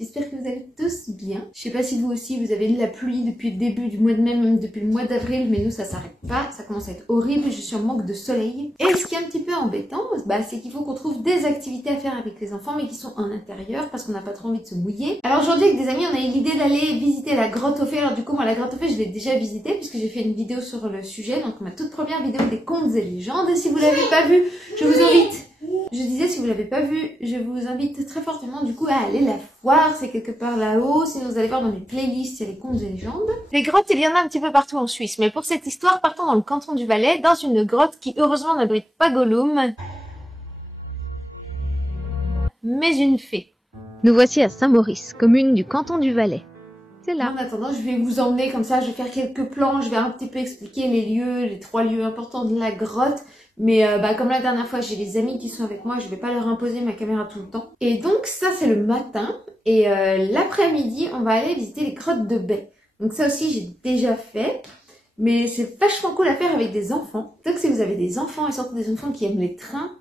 J'espère que vous allez tous bien. Je sais pas si vous aussi vous avez de la pluie depuis le début du mois de mai, même depuis le mois d'avril, mais nous ça s'arrête pas, ça commence à être horrible, je suis en manque de soleil. Et ce qui est un petit peu embêtant, c'est qu'il faut qu'on trouve des activités à faire avec les enfants, mais qui sont en intérieur, parce qu'on n'a pas trop envie de se mouiller. Alors aujourd'hui avec des amis, on a eu l'idée d'aller visiter la grotte aux fées. Alors du coup moi la grotte aux fées je l'ai déjà visitée, puisque j'ai fait une vidéo sur le sujet, donc ma toute première vidéo des contes et légendes. Et si vous l'avez pas vue, je vous invite. Je disais, si vous l'avez pas vue, je vous invite très fortement du coup à aller la voir, c'est quelque part là-haut. Sinon vous allez voir dans mes playlists, il y a les contes et légendes. Les grottes, il y en a un petit peu partout en Suisse, mais pour cette histoire, partons dans le canton du Valais, dans une grotte qui heureusement n'abrite pas Gollum, mais une fée. Nous voici à Saint-Maurice, commune du canton du Valais. C'est là. En attendant, je vais vous emmener comme ça, je vais faire quelques plans, je vais un petit peu expliquer les lieux, les 3 lieux importants de la grotte. Mais comme la dernière fois, j'ai des amis qui sont avec moi, je vais pas leur imposer ma caméra tout le temps. Et donc ça, c'est le matin. Et l'après-midi, on va aller visiter les grottes de Bay. Donc ça aussi, j'ai déjà fait. Mais c'est vachement cool à faire avec des enfants. Donc si vous avez des enfants et surtout des enfants qui aiment les trains,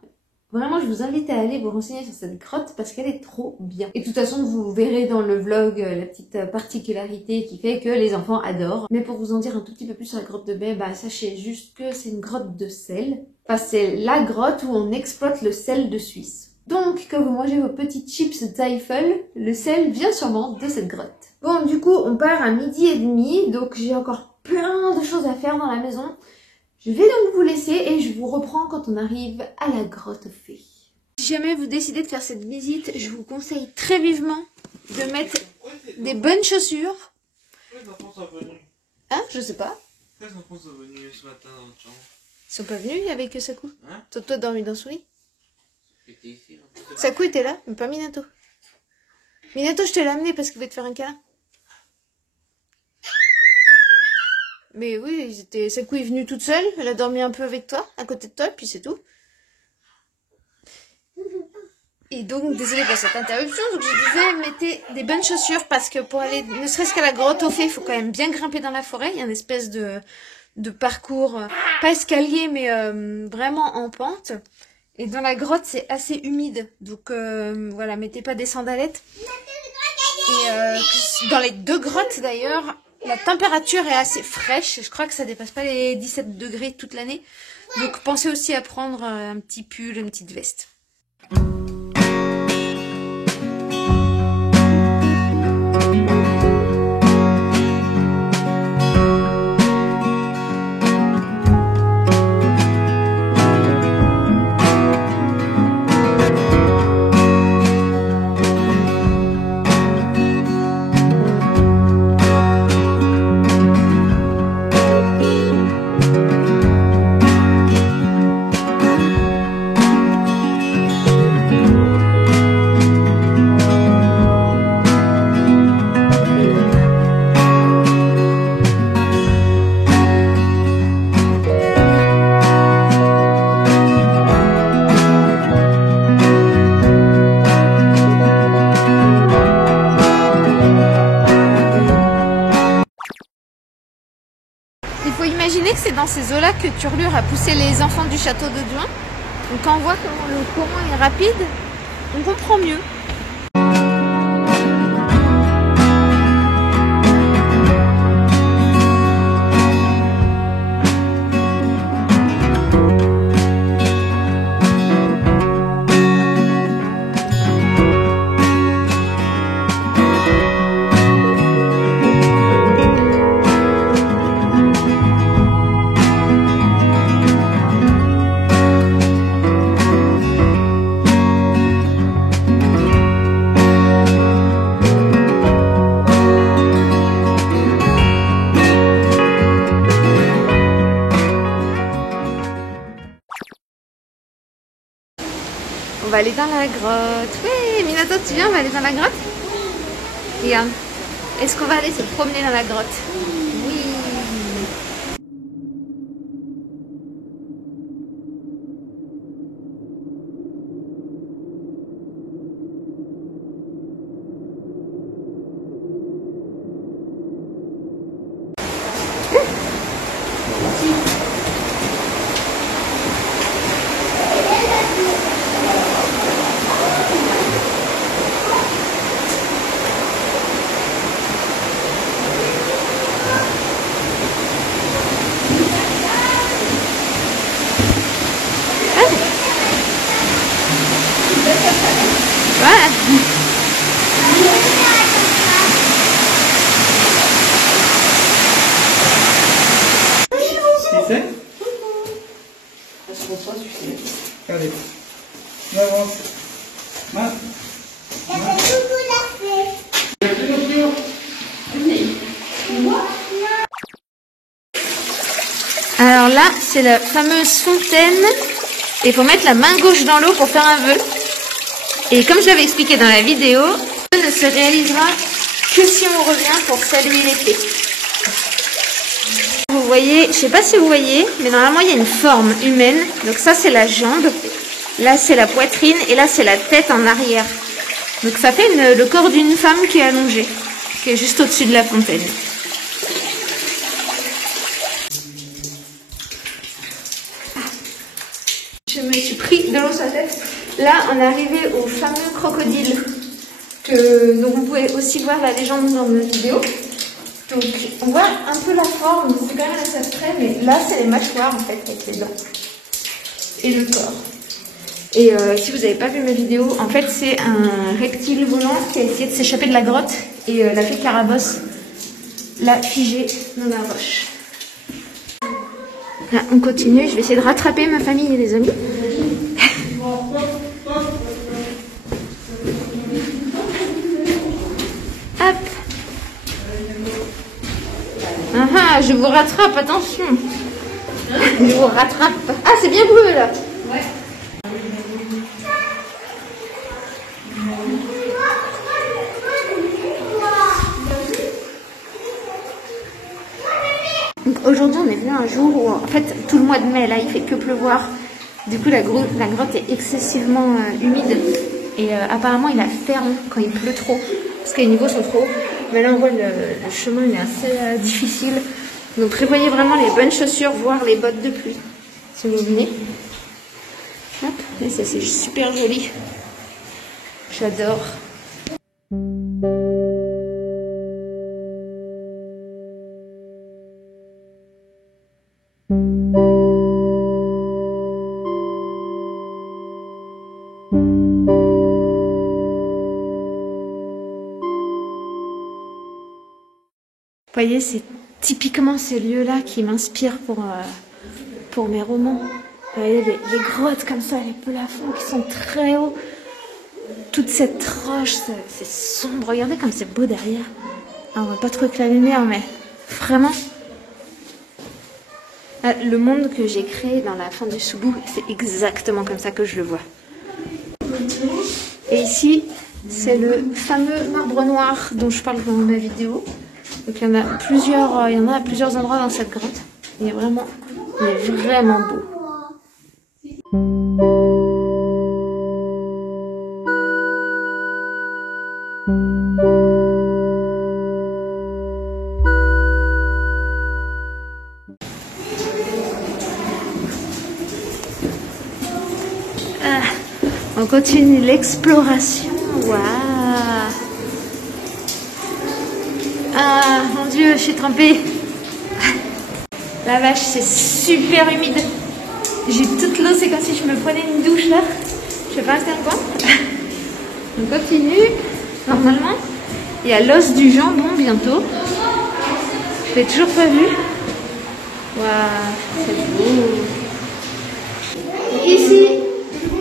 vraiment, je vous invite à aller vous renseigner sur cette grotte parce qu'elle est trop bien. Et de toute façon, vous verrez dans le vlog la petite particularité qui fait que les enfants adorent. Mais pour vous en dire un tout petit peu plus sur la grotte de Bay, sachez juste que c'est une grotte de sel. Enfin, c'est la grotte où on exploite le sel de Suisse. Donc, quand vous mangez vos petits chips Teufel, le sel vient sûrement de cette grotte. Bon, du coup, on part à 12h30, donc j'ai encore plein de choses à faire dans la maison. Je vais donc vous laisser et je vous reprends quand on arrive à la grotte aux fées. Si jamais vous décidez de faire cette visite, je vous conseille très vivement de mettre des bonnes chaussures. Hein? Je sais pas. Les enfants sont venus ce matin dans notre chambre. Ils sont pas venus, il y avait que Sakou. Hein? Toi dormi dans son lit. J'étais ici. Sakou était là, mais pas Minato. Minato, je te l'ai amené parce qu'il voulait te faire un câlin. Mais oui, Sakou est venue toute seule, elle a dormi un peu avec toi, à côté de toi, puis c'est tout. Et donc, désolée pour cette interruption, donc je disais, mettez des bonnes chaussures, parce que pour aller, ne serait-ce qu'à la grotte aux fées, il faut quand même bien grimper dans la forêt, il y a une espèce de parcours, pas escalier, mais vraiment en pente. Et dans la grotte, c'est assez humide, donc voilà, mettez pas des sandalettes. Et dans les 2 grottes d'ailleurs, la température est assez fraîche, je crois que ça dépasse pas les 17 degrés toute l'année. Donc pensez aussi à prendre un petit pull, une petite veste. Il faut imaginer que c'est dans ces eaux-là que Turlure a poussé les enfants du château de Douin. Donc quand on voit comment le courant est rapide, on comprend mieux. On va aller dans la grotte. Oui, Minato, tu viens, on va aller dans la grotte? Regarde. Est-ce qu'on va aller se promener dans la grotte? Oui. sais? Regardez. On avance. Alors là, c'est la fameuse fontaine. Il faut mettre la main gauche dans l'eau pour faire un vœu. Et comme je l'avais expliqué dans la vidéo, le vœu ne se réalisera que si on revient pour saluer l'été. Vous voyez, je sais pas si vous voyez, mais normalement il y a une forme humaine. Donc ça c'est la jambe, là c'est la poitrine et là c'est la tête en arrière. Donc ça fait le corps d'une femme qui est allongée, qui est juste au-dessus de la fontaine. Je me suis pris de l'eau sur la tête. Là on est arrivé au fameux crocodile dont vous pouvez aussi voir la légende dans nos vidéos. Donc on voit un peu la forme, c'est quand même assez abstrait, mais là c'est les mâchoires en fait avec les dents et le corps. Et si vous n'avez pas vu ma vidéo, en fait c'est un reptile volant qui a essayé de s'échapper de la grotte et la fée Carabosse l'a figé dans la roche. Là on continue, je vais essayer de rattraper ma famille et les amis. Hop. Ah, je vous rattrape, attention. Je vous rattrape. Ah, c'est bien bleu là. Ouais. Donc aujourd'hui, on est venu un jour où, en fait, tout le mois de mai, là, il fait que pleuvoir. Du coup, la grotte est excessivement humide. Et apparemment, il la ferme quand il pleut trop. Parce que les niveaux sont trop hauts. Mais là, on voit le chemin, il est assez difficile. Donc, prévoyez vraiment les bonnes chaussures, voire les bottes de pluie. Si vous venez. Hop, et ça, c'est super joli. J'adore. Vous voyez, c'est typiquement ces lieux-là qui m'inspirent pour mes romans. Vous voyez, les grottes comme ça, les plafonds qui sont très hauts. Toute cette roche, c'est sombre. Regardez comme c'est beau derrière. Alors, on voit pas trop avec la lumière, mais vraiment. Le monde que j'ai créé dans la fin du Soubou, c'est exactement comme ça que je le vois. Et ici, c'est le fameux marbre noir dont je parle dans ma vidéo. Donc il y en a à plusieurs endroits dans cette grotte. Il est vraiment beau. On continue l'exploration. Waouh! Ah mon Dieu, je suis trempée. La vache, c'est super humide. J'ai toute l'eau, c'est comme si je me prenais une douche là. Je vais pas rester longtemps. On continue. Normalement, il y a l'os du jambon bientôt. Je l'ai toujours pas vu. Waouh, c'est beau. Ici,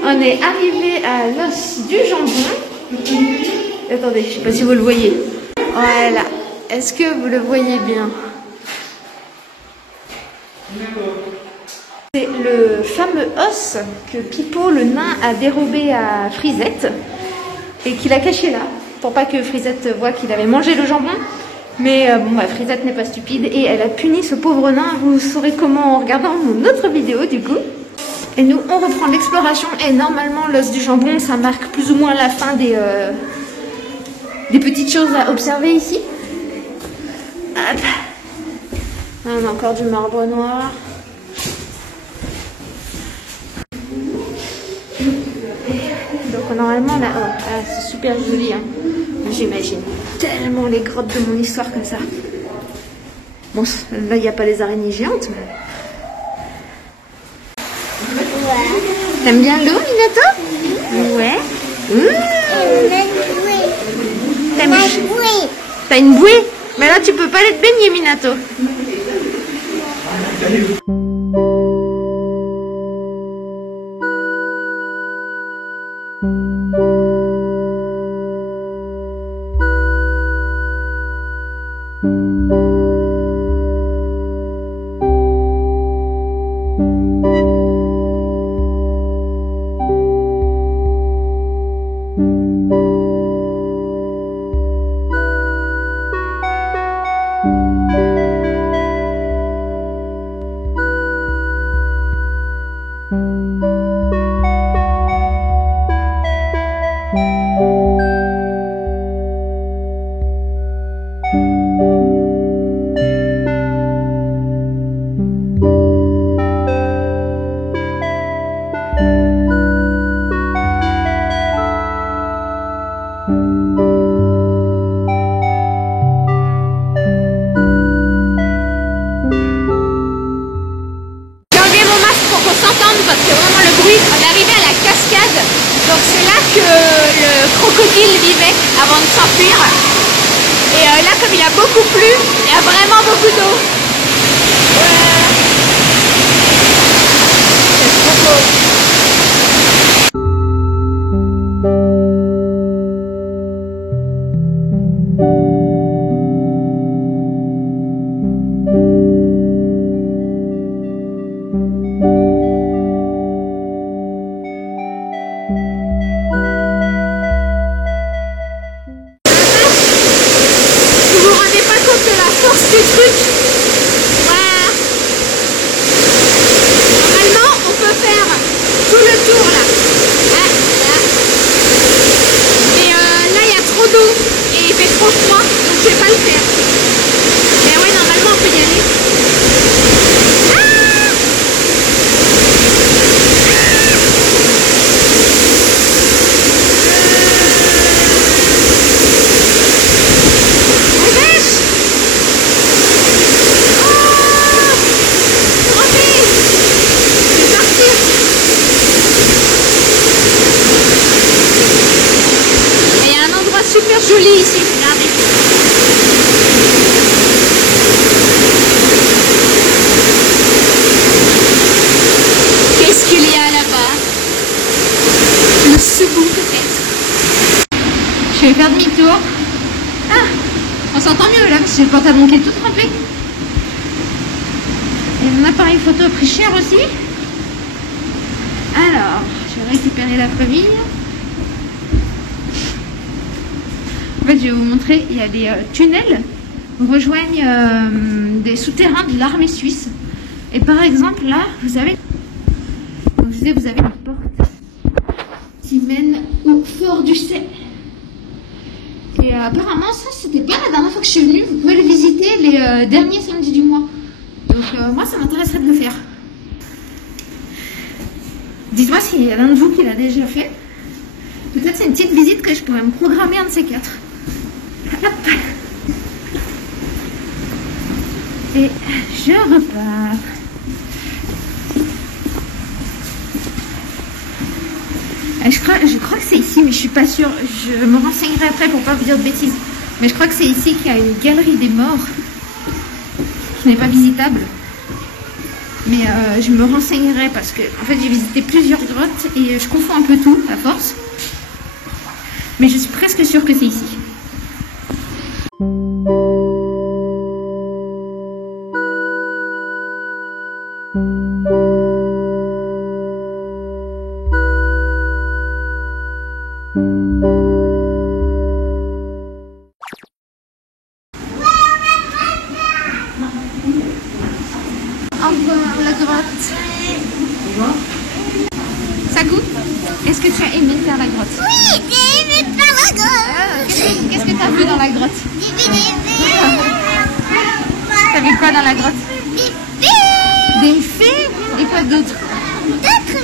on est arrivé à l'os du jambon. Attendez, je sais pas si vous le voyez. Voilà. Est-ce que vous le voyez bien? C'est le fameux os que Pipo le nain a dérobé à Frisette et qu'il a caché là pour pas que Frisette voie qu'il avait mangé le jambon. Mais Frisette n'est pas stupide et elle a puni ce pauvre nain. Vous saurez comment en regardant mon autre vidéo du coup. Et nous on reprend l'exploration et normalement l'os du jambon ça marque plus ou moins la fin des petites choses à observer ici. Hop. On a encore du marbre noir. Donc normalement là, c'est super joli. Hein. J'imagine tellement les grottes de mon histoire comme ça. Bon, là il n'y a pas les araignées géantes. Mais... Ouais. T'aimes bien l'eau, Minato? Ouais. T'as une bouée? Mais là tu peux pas aller te baigner, Minato. Parce que vraiment le bruit, on est arrivé à la cascade, donc c'est là que le crocodile vivait avant de s'enfuir. Et là, comme il a beaucoup plu, il y a vraiment beaucoup d'eau. C'est trop beau. Force du truc. Voilà. Normalement, on peut faire tout le tour là. Là. Mais là, il y a trop d'eau et il fait trop froid, donc je vais pas le faire. Mais oui, normalement, on peut y aller. Super joli ici, regardez. Qu'est-ce qu'il y a là-bas? Le Soubou peut-être. Je vais faire demi-tour. Ah, on s'entend mieux là parce que le pantalon qui est tout trempé. Et mon appareil photo a pris cher aussi. Alors, je vais récupérer la famille. En fait, je vais vous montrer, il y a des tunnels qui rejoignent des souterrains de l'armée suisse. Et par exemple, là, vous avez, comme je disais, vous avez une porte qui mène au fort du Sey. Et apparemment, ça, c'était pas la dernière fois que je suis venue. Vous pouvez le visiter les derniers samedis du mois. Donc, moi, ça m'intéresserait de le faire. Dites-moi s'il y a l'un de vous qui l'a déjà fait. Peut-être c'est une petite visite que je pourrais me programmer un de ces quatre. Hop. Et je repars. Je crois que c'est ici, mais je suis pas sûre. Je me renseignerai après pour pas vous dire de bêtises. Mais je crois que c'est ici qu'il y a une galerie des morts qui n'est pas visitable. Mais je me renseignerai parce que en fait j'ai visité plusieurs grottes et je confonds un peu tout à force. Mais je suis presque sûre que c'est ici. La grotte. Sakou, est-ce que tu as aimé faire la grotte? Oui, j'ai aimé faire la grotte. Qu'est-ce que tu as vu dans la grotte? T'as vu quoi dans la grotte? Des fées. Et quoi d'autre? D'autres fées.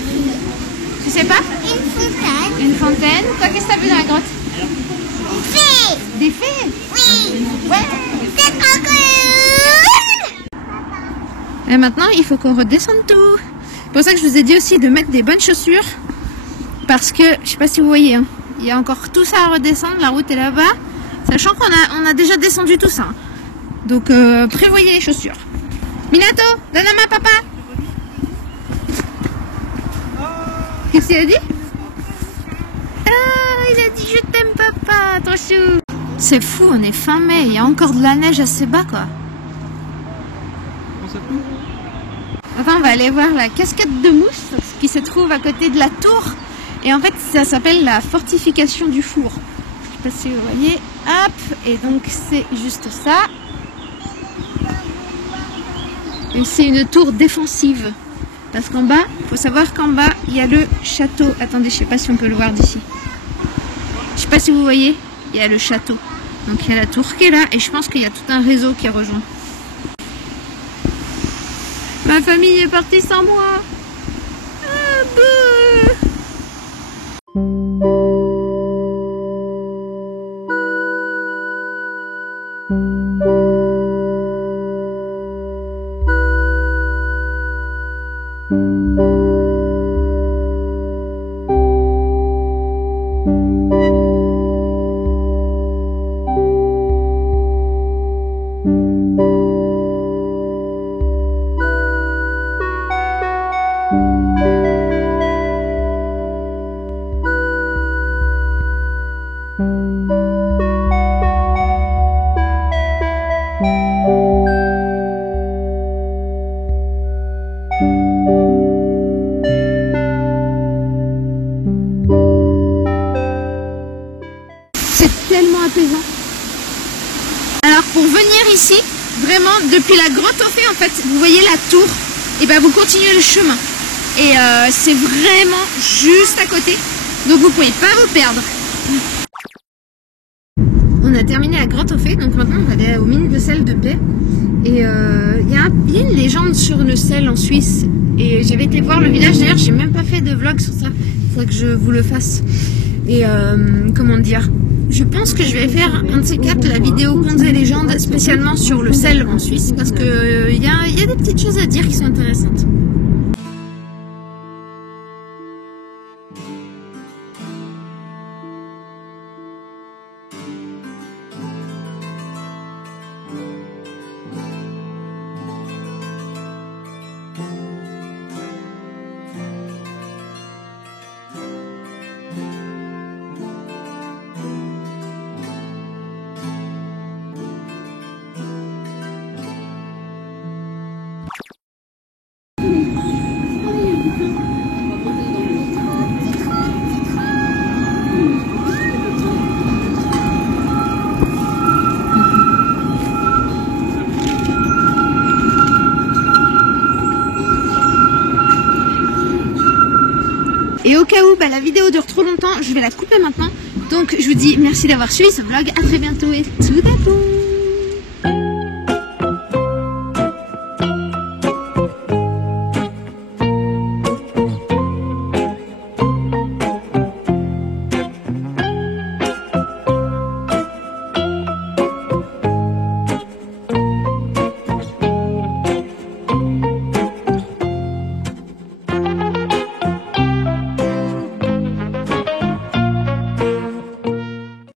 Tu sais pas? Une fontaine. Une fontaine. Toi, qu'est-ce que t'as vu dans la grotte? Des fées. Des fées? Oui. Ouais. C'est trop cool. Et maintenant, il faut qu'on redescende tout. C'est pour ça que je vous ai dit aussi de mettre des bonnes chaussures. Parce que, je sais pas si vous voyez, hein, Il y a encore tout ça à redescendre, la route est là-bas. Sachant qu'on a déjà descendu tout ça. Donc prévoyez les chaussures. Minato, donne la main papa. Qu'est-ce qu'il a dit? Ah, il a dit je t'aime papa, trop chou. C'est fou, on est fin mai, il y a encore de la neige assez bas quoi. Attends, on va aller voir la cascade de mousse qui se trouve à côté de la tour. Et en fait, ça s'appelle la fortification du four. Je sais pas si vous voyez. Hop, et donc c'est juste ça. Et c'est une tour défensive. Parce qu'en bas, il faut savoir qu'en bas, il y a le château. Attendez, je sais pas si on peut le voir d'ici. Je sais pas si vous voyez, il y a le château. Donc il y a la tour qui est là et je pense qu'il y a tout un réseau qui est rejoint. Ma famille est partie sans moi. Ah, bouh. Apaisant. Alors pour venir ici, vraiment depuis la grotte au fait, en fait, vous voyez la tour, et ben vous continuez le chemin. Et c'est vraiment juste à côté, donc vous pouvez pas vous perdre. On a terminé la grotte au fait, donc maintenant on va aller aux mines de sel de paix. Et il y a une légende sur le sel en Suisse. Et j'avais été voir le village, d'ailleurs j'ai même pas fait de vlog sur ça, il faudrait que je vous le fasse. Et comment dire, je pense que je vais faire un de ces quatre, la vidéo contes et légendes, spécialement sur le sel en Suisse, parce que y a des petites choses à dire qui sont intéressantes. Et au cas où la vidéo dure trop longtemps, je vais la couper maintenant. Donc je vous dis merci d'avoir suivi ce vlog, à très bientôt et tout d'abord.